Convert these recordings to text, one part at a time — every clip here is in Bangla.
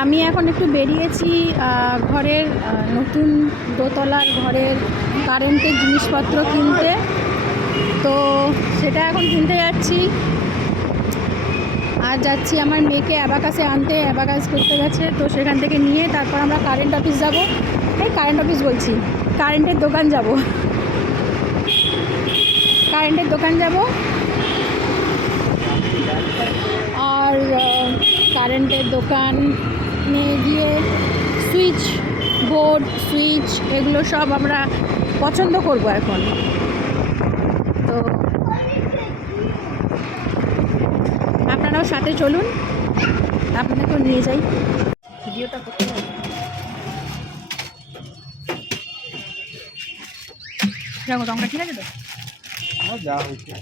আমি এখন একটু বেরিয়েছি ঘরের নতুন দোতলার ঘরের কারেন্টের জিনিসপত্র কিনতে। তো সেটা এখন কিনতে যাচ্ছি। আর যাচ্ছি আমার মেয়েকে অ্যাবাকাসে আনতে, অ্যাবাকাস করতে গেছে, তো সেখান থেকে নিয়ে তারপর আমরা কারেন্ট অফিস যাব। এই কারেন্ট অফিস বলছি, কারেন্টের দোকান যাব। কারেন্টের দোকান যাব আর কারেন্টের দোকানে গিয়ে সুইচ বোর্ড, সুইচ এগুলো সব আমরা পছন্দ করব এখন। তো আপনারাও সাথে চলুন, আপনাদেরকেও নিয়ে যাই। ভিডিওটা করতে হবে। দেখো রঙটা ঠিক আছে তো? যা হয়েছে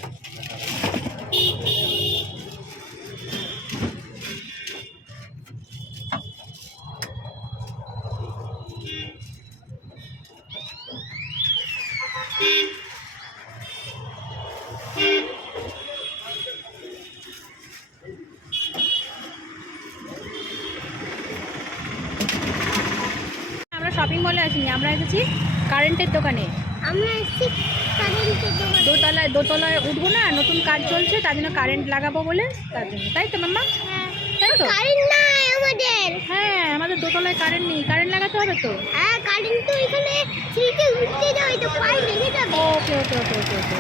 আমরা শপিং মলে আসিনি, আমরা এসেছি কারেন্টের দোকানে। আমরা এসেছি কারেন্টের দোকানে। দোতলায় উঠবো না, নতুন কাজ চলছে, তার জন্য কারেন্ট লাগাবো বলে, তার জন্য। তাই তো মাম্মা? তাই তো? কারেন্ট নাই আমাদের। হ্যাঁ, আমাদের দোতলায় কারেন্ট নেই, কারেন্ট লাগাতে হবে তো। হ্যাঁ, কারেন্ট তো এখানে সিঁড়িতে উঠতে যাবে তো, পায়ে লেগে যাবে। ওকে ওকে ওকে ওকে ওকে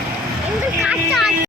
এখানে কাজটা আছে।